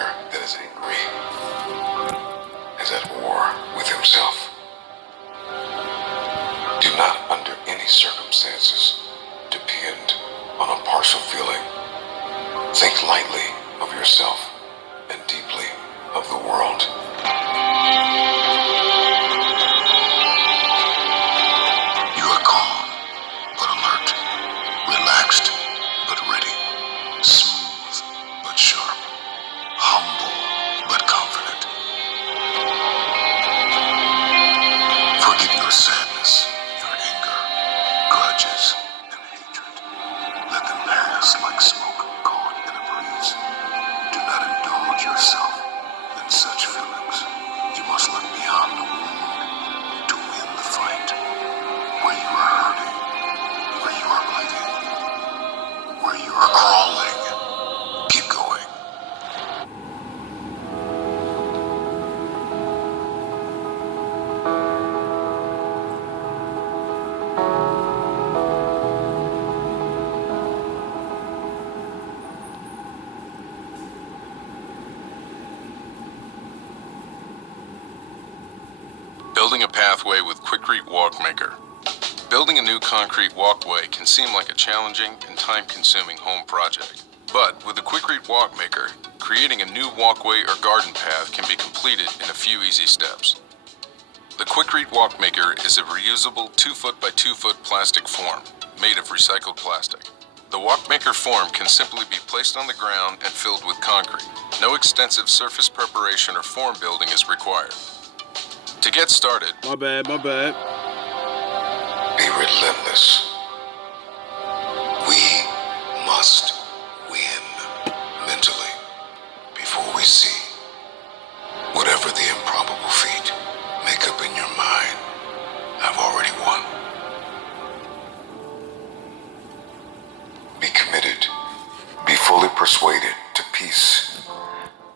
that is angry is at war with himself. Do not, under any circumstances, depend on a partial feeling. Think lightly of yourself and deeply of the world. You are calm but alert, relaxed but ready, smooth but sharp, humble but confident. Forget your sadness, your anger, grudges, and hatred. Let them pass like smoke caught in a breeze. Do not indulge yourself in such feelings. You must look beyond the wound to win the fight. Where you are hurting, where you are bleeding, where you are crawling, keep going. Building a pathway with Quikrete Walkmaker. Building a new concrete walkway can seem like a challenging and time-consuming home project. But with the Quikrete Walkmaker, creating a new walkway or garden path can be completed in a few easy steps. The Quikrete Walkmaker is a reusable 2-foot by 2-foot plastic form made of recycled plastic. The Walkmaker form can simply be placed on the ground and filled with concrete. No extensive surface preparation or form building is required. To get started, My bad. be relentless. We must win mentally before we see whatever the improbable feat make up in your mind. I've already won. Be committed. Be fully persuaded to peace,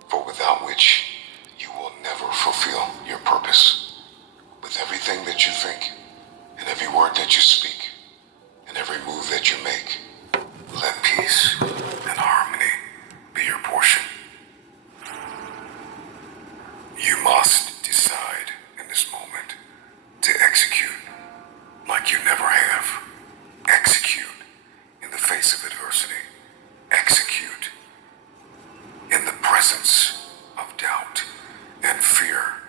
for without which you will never fulfill your purpose. With everything that you think, and every word that you speak, and every move that you make, let peace and harmony be your portion. You must decide in this moment to execute like you never have. Execute in the face of adversity. Execute in the presence of doubt and fear.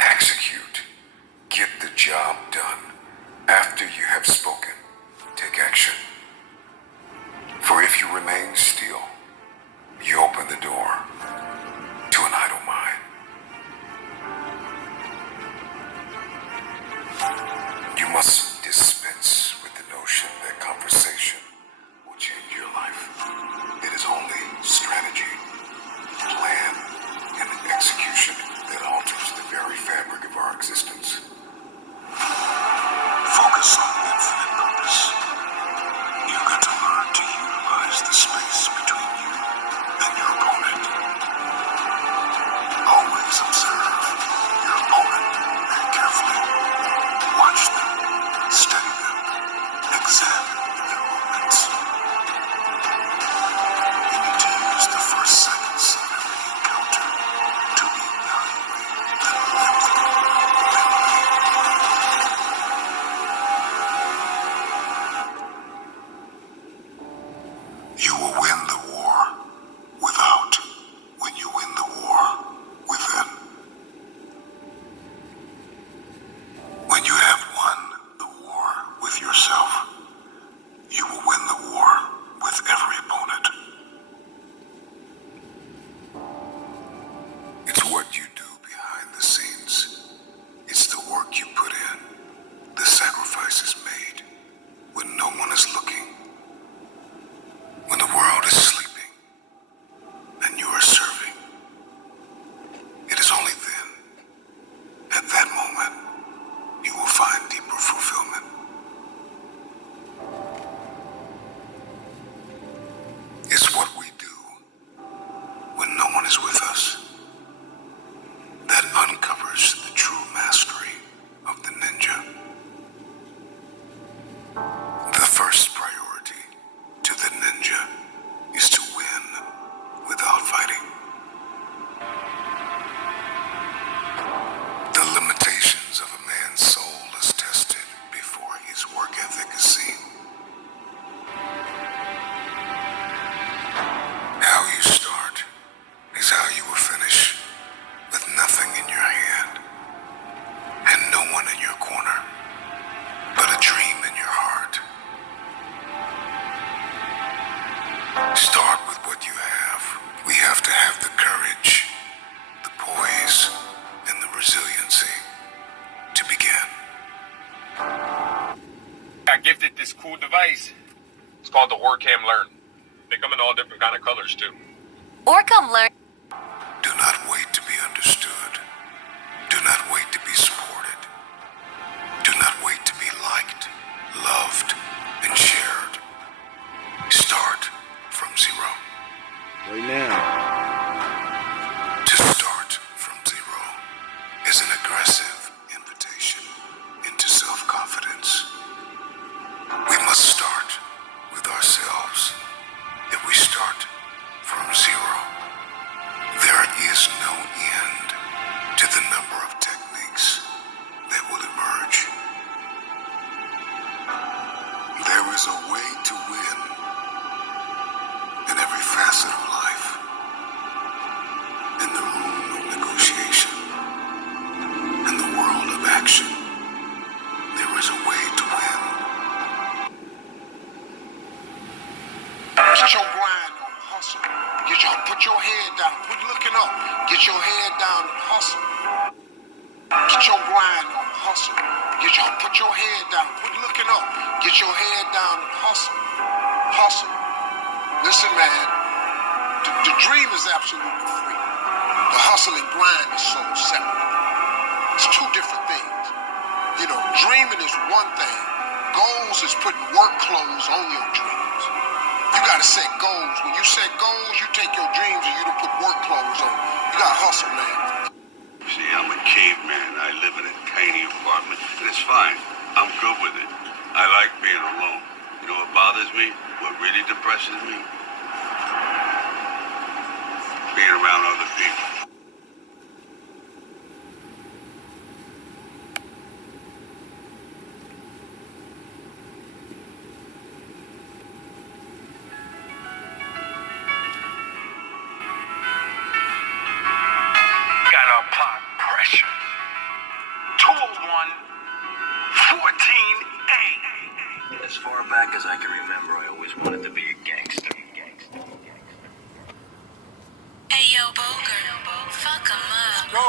Execute. Get the job done. After you have spoken, take action. For if you remain still, you open the door to an idle mind. You must dispense with the notion that conversation will change your life. It is only strategy, plan, and execution that alters the very fabric of our existence. Focus on infinite purpose. You've got to learn to utilize the space between you and your opponent. Always observe your opponent very carefully. Watch them, study them, examine their movements. You need to use the first seconds of every encounter to evaluate the length of memory. You will win the war without when you win the war within. When you have won the war with yourself, you will win the war with every opponent. It's what you do behind the scenes. It's the work you put in, the sacrifices made when no one is looking. When the world is sleeping and you are serving, it is only then, at that moment, you will find deeper fulfillment. It's what we do when no one is with us that uncovers the true mastery of the ninja. The first priority to the ninja is to win without fighting. to have the courage, the poise, and the resiliency to begin. I gifted this cool device. It's called the Orcam Learn. They come in all different kind of colors too. Orcam Learn. Do not wait to be understood. Do not wait to be supported. Do not wait to be liked, loved, and shared. Start from zero. Right now. To start from zero is an aggressive invitation into self-confidence. We must start with ourselves. If we start from zero, there is no end to the number of techniques that will emerge. There is a way to win in every facet of life. In the room of negotiation, in the world of action, there is a way to win. Get your grind on, hustle. Put your head down, quit looking up. Get your head down and hustle. Get your grind on, hustle. Put your head down, quit looking up. Get your head down and hustle. Hustle. Listen, man, the dream is absolutely free. The hustle and grind is so separate. It's two different things. You know, dreaming is one thing. Goals is putting work clothes on your dreams. You gotta set goals. When you set goals, you take your dreams and you don't put work clothes on. You gotta hustle, man. See, I'm a caveman. I live in a tiny apartment, and it's fine. I'm good with it. I like being alone. You know what bothers me? What really depresses me? Being around other people. Gotta apply pressure. 201 14A. As far back as I can remember, I always wanted to be a gangster. Hey yo, Boger. Fuck 'em up. Go.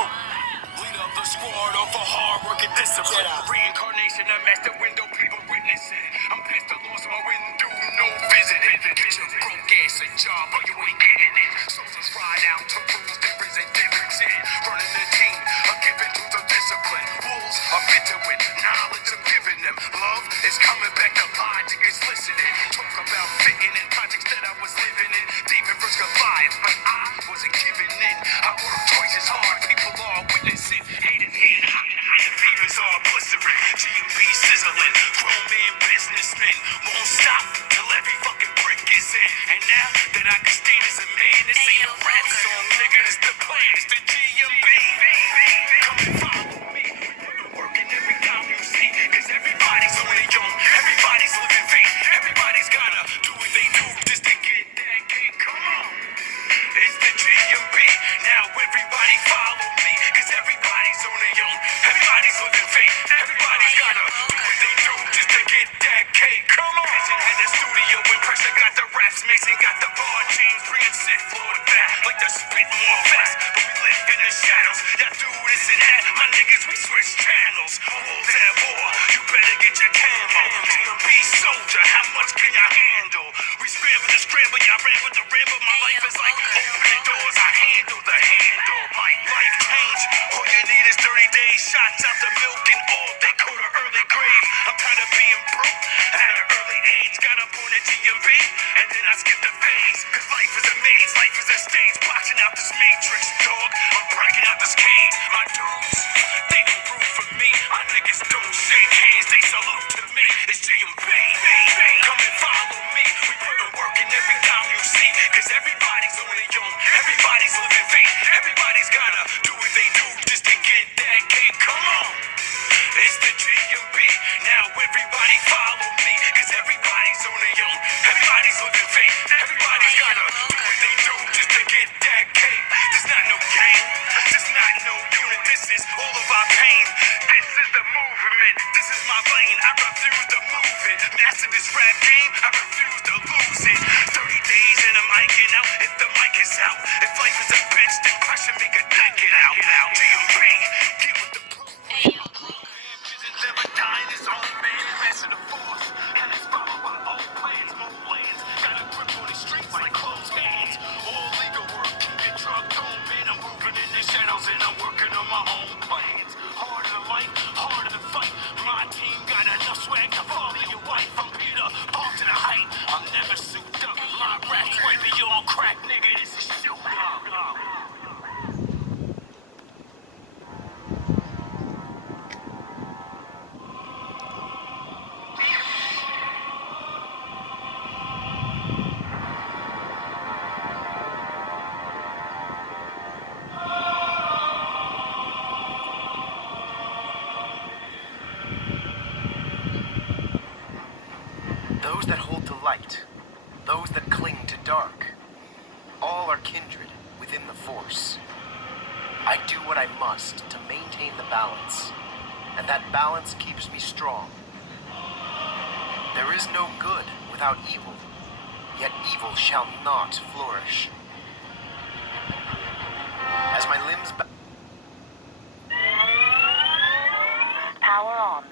Lead up the squad off a hard work and discipline. Reincarnation, I match the window, people witnessing. I'm pissed I lost my window, no visiting. Get your broke ass a job, or you ain't getting it. Soldiers ride out to prove there is a difference in running the team. I'm giving to the discipline. Wolves are bitter with knowledge I'm giving them. Love is coming back to logic is listening. Talk about fitting in projects that I was living in. David vs. Goliath, but I wasn't giving in. I work twice as hard, people are witnessing. Hating here, and fevers are blistering. G&B sizzling, grown man businessmen won't stop till every fucking brick is in. And now that I can stand as a man, this ain't a rap song, nigga, it's the plan, it's the G&B. Come and follow me, we're working every time you see. Cause everybody's on their own, everybody's living fake. Everybody's gotta do what they do just to get that cake, come on. It's the G&B, now everybody follow me. Cause everybody's on their own, everybody's living fake. Everybody's gotta do what they do just to get that cake, come on. Vision in the studio when pressure got the raps, Mason got the bar jeans, bringing shit floor to back. Like the spit more fast, but we live in the shadows. Y'all do this and that, my niggas, we switch channels. Wolves at war, you better get your camo. G&B soldier, how much can y'all handle? We scramble to scramble, y'all ran with the ramble. My life is like opening doors, I handle the handle. My life change, all you need is 30 days. Shots out the milk and all, they go to early grave. I'm tired of being broke at an early age. Got up on the G&B, and then I skipped the phase. Cause life is a maze, life is a stage. Boxing out this matrix, dog. I'm breaking out this cage. My dudes, they don't root for me. My niggas don't shake hands, they salute to me. It's G&B. Come and follow me. We put in work in every dime you see. Cause everybody's on their own, everybody's living fake. Everybody's gotta do what they do just to get that cake. Come on. It's the G&B. Now everybody follow me. Cause everybody's on their own, everybody's living fake. Everybody's gotta do what they do just to get that cake. There's not no game, there's not no unit. This is all of our pain. This is the movement. This is my lane. I refuse to move it. Master this rap game, I refuse to lose it. 30 days and I'm iking out. If the mic is out, if life life is a bitch, then pressure make a nut get out. DMP, get with the Ayo, Booger. visions never die in his own man, master the force. And it's followed by old plans, more lands. Got a grip on these streets like closed hands. All legal work, get drugged on, man. I'm moving in the shadows and I'm working on my own plans. Harder to life, harder to fight. My team got enough swag to father your wife. I'm Peter, Paul to the height. I'm never souped up. My rap's way beyond crack, nigga. This is shoot up. Those that hold to light, those that cling to dark, all are kindred within the Force. I do what I must to maintain the balance, and that balance keeps me strong. There is no good without evil, yet evil shall not flourish. As my limbs Power on.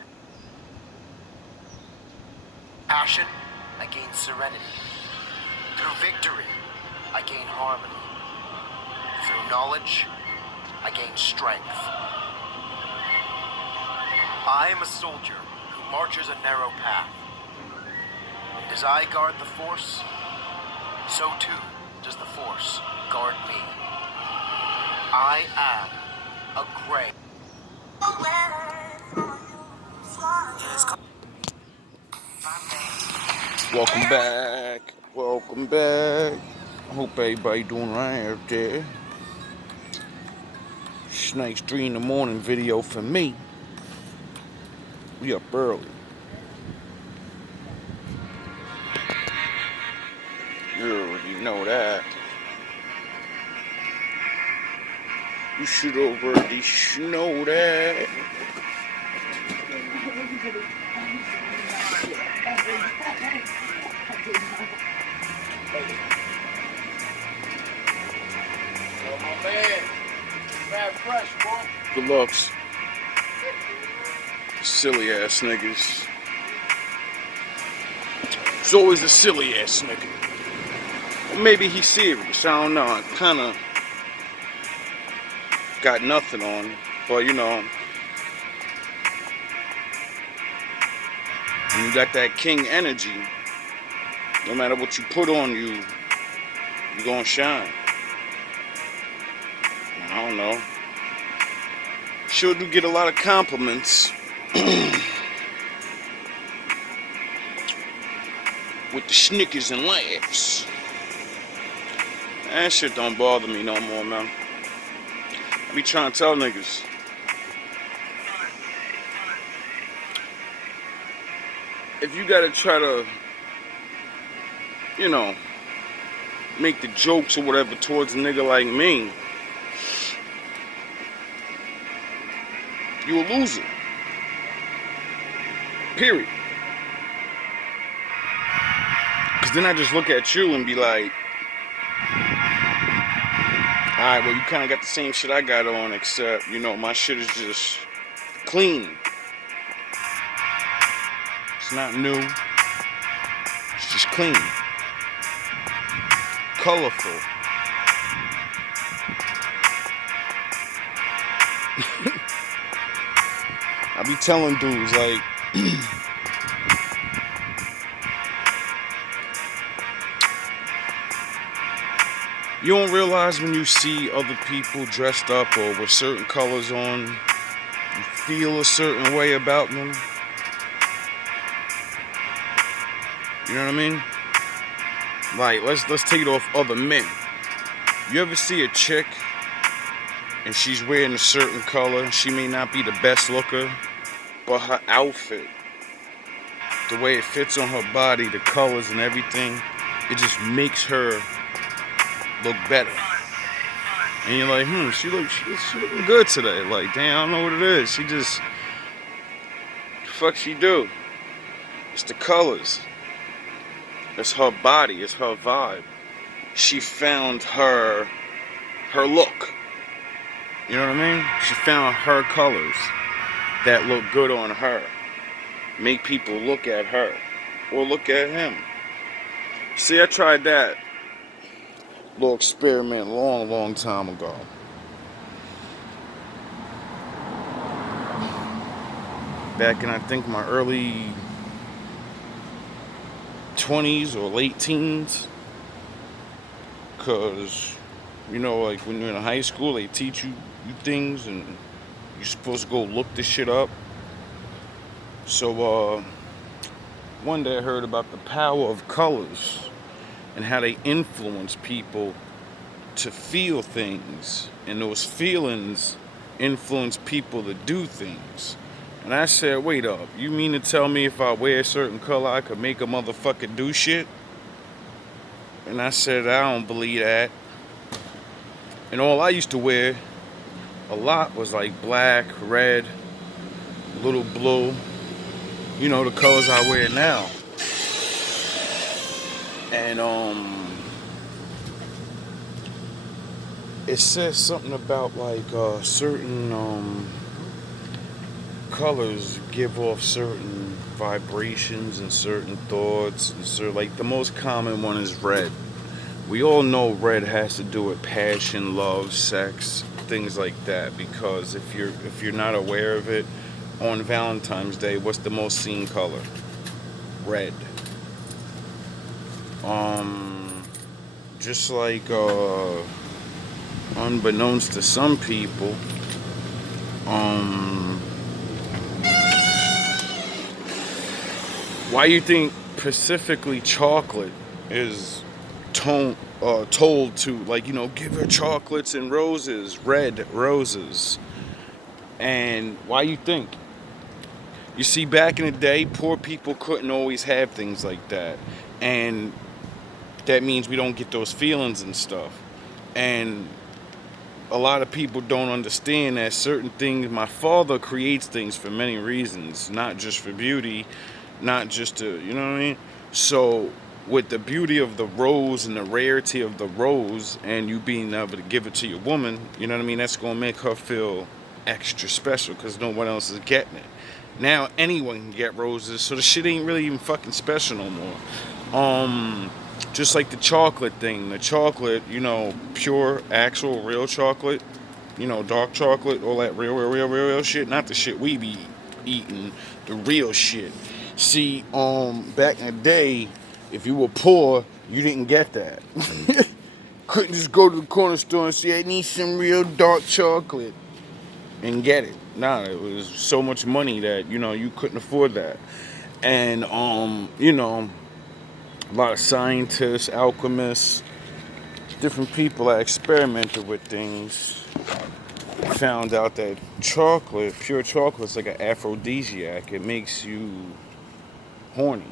passion, I gain serenity. Through victory, I gain harmony. Through knowledge, I gain strength. I am a soldier who marches a narrow path. And as I guard the Force, so too does the Force guard me. I am a Grey. Welcome back. Welcome back. I hope everybody doing right out there. It's nice 3 in the morning video for me. We up early. You already know that. You should already know that. Good looks. Silly ass niggas. It's always a silly ass nigga. Or maybe he's serious. I don't know. I kinda got nothing on him. But you know, when you got that king energy, no matter what you put on you, you're gonna shine. I don't know. Sure do get a lot of compliments with the snickers and laughs. That shit don't bother me no more, man. I be trying to tell niggas. If you gotta try to, you know, make the jokes or whatever towards a nigga like me, you a loser. Period. Because then I just look at you and be like, alright, well, you kind of got the same shit I got on, except, you know, my shit is just clean. It's not new. It's just clean. Colorful. I be telling dudes, like, you don't realize when you see other people dressed up or with certain colors on, you feel a certain way about them. You know what I mean? Like, let's take it off other men. You ever see a chick and she's wearing a certain color? She may not be the best looker, but her outfit, the way it fits on her body, the colors and everything, it just makes her look better. And you're like, she looking good today. Like, damn, I don't know what it is. She just, the fuck she do? It's the colors. It's her body. It's her vibe. She found her her look. You know what I mean? She found her colors that look good on her. Make people look at her or look at him. See, I tried that little experiment a long time ago. Back in, I think, my early 20s or late teens. Because, you know, like when you're in high school, they teach you things and you're supposed to go look this shit up. So, one day I heard about the power of colors and how they influence people to feel things. And those feelings influence people to do things. And I said, wait up, you mean to tell me if I wear a certain color, I could make a motherfucker do shit? And I said, I don't believe that. And all I used to wear a lot was like black, red, little blue. You know, the colors I wear now. And, it says something about like, certain, colors give off certain vibrations and certain thoughts. And so, like, the most common one is red. We all know red has to do with passion, love, sex, things like that. Because if you're not aware of it, on Valentine's Day, what's the most seen color? Red. Just like unbeknownst to some people, why you think specifically chocolate is told to, like, you know, give her chocolates and roses, red roses? And why you think? You see, back in the day, poor people couldn't always have things like that. And that means we don't get those feelings and stuff. And a lot of people don't understand that certain things, my father creates things for many reasons, not just for beauty, not just to, you know what I mean? So with the beauty of the rose and the rarity of the rose and you being able to give it to your woman, you know what I mean? That's going to make her feel extra special because no one else is getting it. Now anyone can get roses, so the shit ain't really even fucking special no more. Just like the chocolate thing. The chocolate, you know, pure, actual, real chocolate, you know, dark chocolate, all that real shit. Not the shit we be eating, the real shit. See, back in the day, if you were poor, you didn't get that. Couldn't just go to the corner store and say, I need some real dark chocolate and get it. Nah, it was so much money that, you know, you couldn't afford that. And, you know, a lot of scientists, alchemists, different people that experimented with things found out that chocolate, pure chocolate, is like an aphrodisiac. It makes you horny.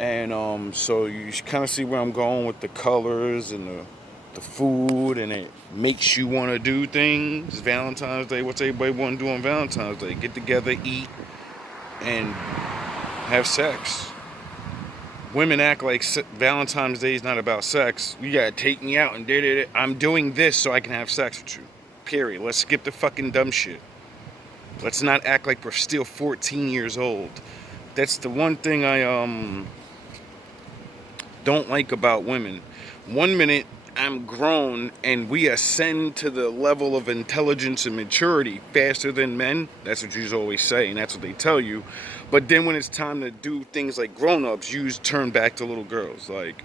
And so you kind of see where I'm going with the colors and the food, and it makes you want to do things. Valentine's Day, what's everybody want to do on Valentine's Day? Get together, eat, and have sex. Women act like Valentine's Day is not about sex. You gotta take me out and I'm doing this so I can have sex with you. Period. Let's skip the fucking dumb shit. Let's not act like we're still 14 years old. That's the one thing I don't like about women. 1 minute I'm grown and we ascend to the level of intelligence and maturity faster than men. That's what you always say, and that's what they tell you. But then when it's time to do things like grown-ups, you turn back to little girls. Like,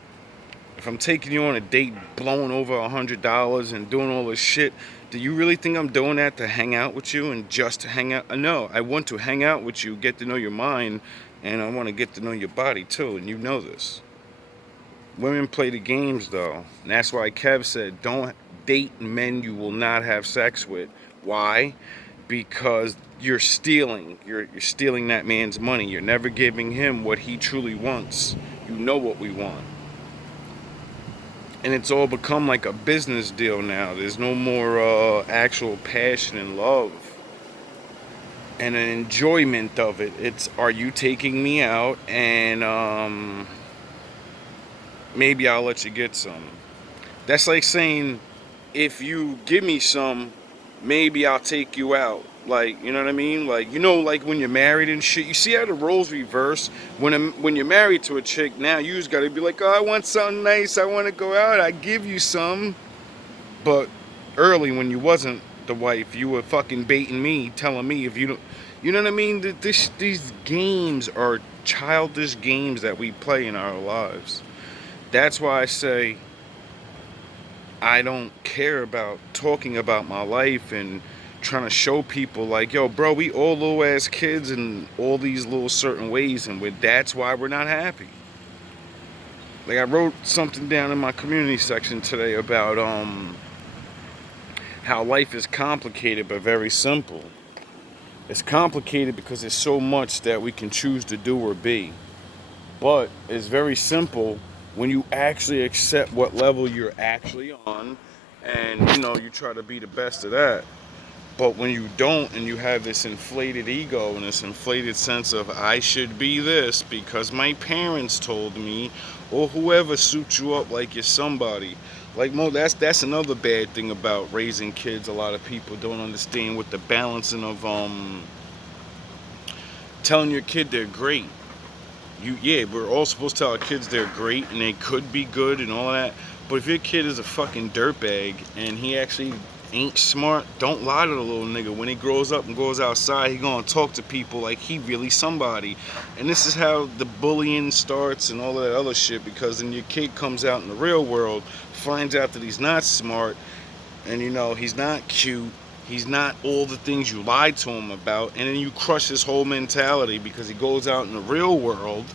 if I'm taking you on a date, blowing over $100 and doing all this shit, do you really think I'm doing that to hang out with you and just to hang out? No, I want to hang out with you, get to know your mind, and I want to get to know your body too, and you know this. Women play the games though, and that's why Kev said don't date men you will not have sex with. Why? Because you're stealing. You're stealing that man's money. You're never giving him what he truly wants. You know what we want. And it's all become like a business deal now. There's no more actual passion and love and an enjoyment of it. It's, are you taking me out, and maybe I'll let you get some. That's like saying if you give me some, maybe I'll take you out. Like, you know what I mean? Like, you know, like when you're married and shit, you see how the roles reverse? When you're married to a chick, now you just gotta be like, oh, I want something nice, I wanna go out, I give you some. But early when you wasn't the wife, you were fucking baiting me, telling me if you don't, you know what I mean? These games are childish games that we play in our lives. That's why I say I don't care about talking about my life and trying to show people like, yo, bro, we all little ass kids in all these little certain ways, and that's why we're not happy. Like, I wrote something down in my community section today about how life is complicated but very simple. It's complicated because there's so much that we can choose to do or be, but it's very simple when you actually accept what level you're actually on, and you know, you try to be the best of that. But when you don't, and you have this inflated ego and this inflated sense of I should be this because my parents told me, or whoever suits you up like you're somebody. Like, that's another bad thing about raising kids. A lot of people don't understand with the balancing of telling your kid they're great. We're all supposed to tell our kids they're great and they could be good and all that. But if your kid is a fucking dirtbag and he actually ain't smart, don't lie to the little nigga. When he grows up and goes outside, he gonna talk to people like he really somebody. And this is how the bullying starts and all that other shit, because then your kid comes out in the real world, finds out that he's not smart, and you know, he's not cute, he's not all the things you lied to him about, and then you crush his whole mentality because he goes out in the real world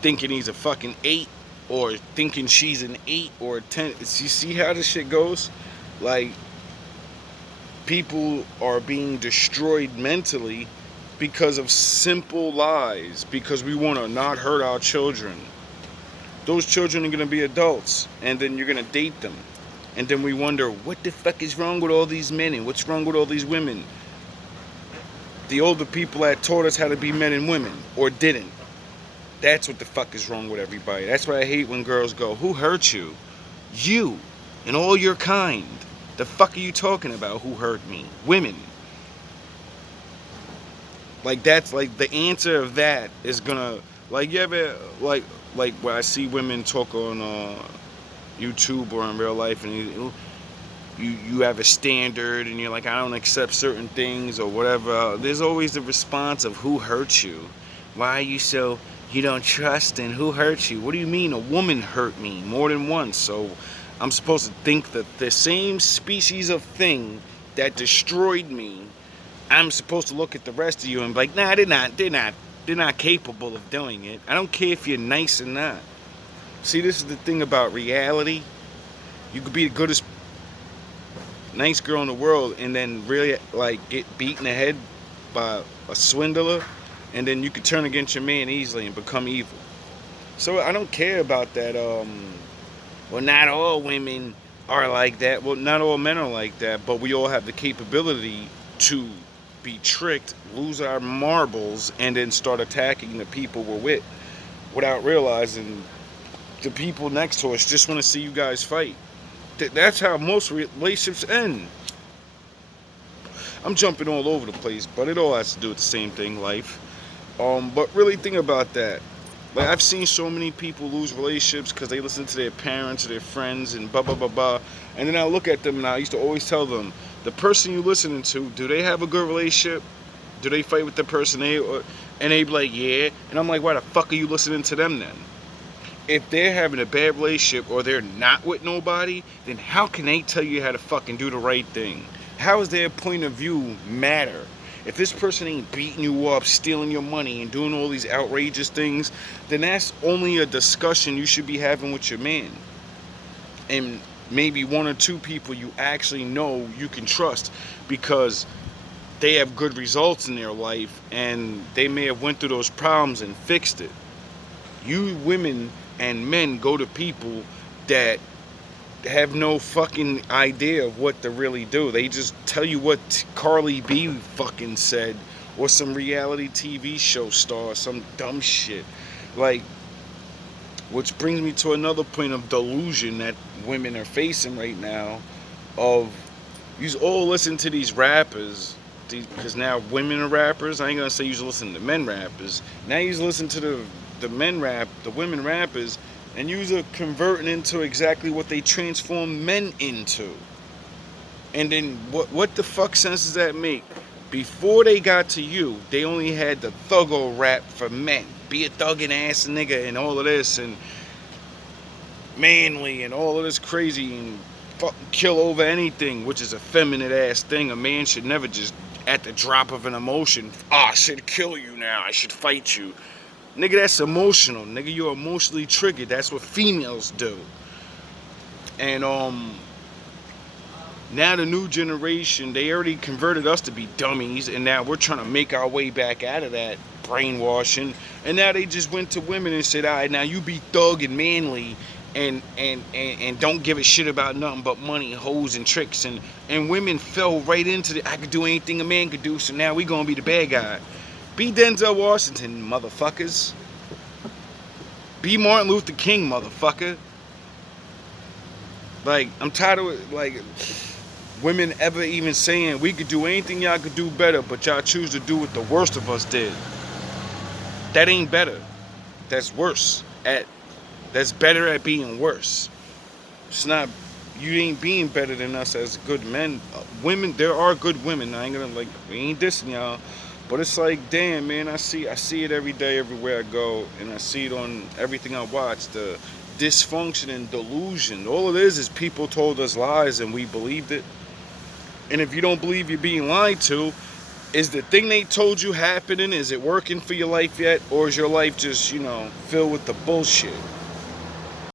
thinking he's a fucking 8, or thinking she's an 8 or a 10. You see how this shit goes? Like, people are being destroyed mentally because of simple lies, because we want to not hurt our children. Those children are going to be adults, and then you're going to date them. And then we wonder, what the fuck is wrong with all these men and what's wrong with all these women? The older people that taught us how to be men and women, or didn't. That's what the fuck is wrong with everybody. That's why I hate when girls go, who hurt you? You and all your kind. The fuck are you talking about? Who hurt me? Women. Like, that's like the answer of that is gonna, like, you ever like where I see women talk on YouTube or in real life, and you have a standard and you're like, I don't accept certain things or whatever. There's always the response of who hurt you? Why are you so, you don't trust, and who hurt you? What do you mean a woman hurt me more than once? So I'm supposed to think that the same species of thing that destroyed me, I'm supposed to look at the rest of you and be like, nah, they're not capable of doing it. I don't care if you're nice or not. See, this is the thing about reality. You could be the goodest, nice girl in the world and then really, like, get beat in the head by a swindler, and then you could turn against your man easily and become evil. So I don't care about that, well, not all women are like that. Well, not all men are like that, but we all have the capability to be tricked, lose our marbles, and then start attacking the people we're with without realizing the people next to us just want to see you guys fight. That's how most relationships end. I'm jumping all over the place, but it all has to do with the same thing, life. But really think about that. Like, I've seen so many people lose relationships because they listen to their parents or their friends and blah, blah, blah, blah. And then I look at them and I used to always tell them, the person you're listening to, do they have a good relationship? Do they fight with the person and they be like, yeah. And I'm like, why the fuck are you listening to them then? If they're having a bad relationship or they're not with nobody, then how can they tell you how to fucking do the right thing? How does their point of view matter? If this person ain't beating you up, stealing your money, and doing all these outrageous things, then that's only a discussion you should be having with your man. And maybe one or two people you actually know you can trust because they have good results in their life and they may have went through those problems and fixed it. You women and men go to people that have no fucking idea of what to really do. They just tell you what Carly B fucking said, or some reality TV show star, some dumb shit. Like, which brings me to another point of delusion that women are facing right now. of you all listen to these rappers, because now women are rappers. I ain't gonna say you listen to men rappers. Now you listen to the women rappers, and you're converting into exactly what they transform men into. And then what the fuck sense does that make? Before they got to you, they only had the thuggo rap for men. Be a thuggin' ass nigga and all of this, and manly and all of this crazy, and fucking kill over anything, which is a feminine ass thing. A man should never just, at the drop of an emotion, I should kill you now, I should fight you. Nigga, that's emotional. Nigga, you're emotionally triggered. That's what females do. And now the new generation, they already converted us to be dummies, and now we're trying to make our way back out of that brainwashing. And now they just went to women and said, all right, now you be thug and manly, and don't give a shit about nothing but money, hoes, and tricks. And women fell right into the, I could do anything a man could do, so now we gonna be the bad guy. Be Denzel Washington, motherfuckers. Be Martin Luther King, motherfucker. Like, I'm tired of it, like, women ever even saying we could do anything y'all could do better, but y'all choose to do what the worst of us did. That ain't better. That's worse. That's better at being worse. It's not, you ain't being better than us as good men. Women, there are good women. I ain't gonna, like, we ain't dissing y'all. But it's like, damn, man, I see it every day, everywhere I go, and I see it on everything I watch. The dysfunction and delusion. All it is people told us lies and we believed it. And if you don't believe you're being lied to, is the thing they told you happening? Is it working for your life yet? Or is your life just, filled with the bullshit?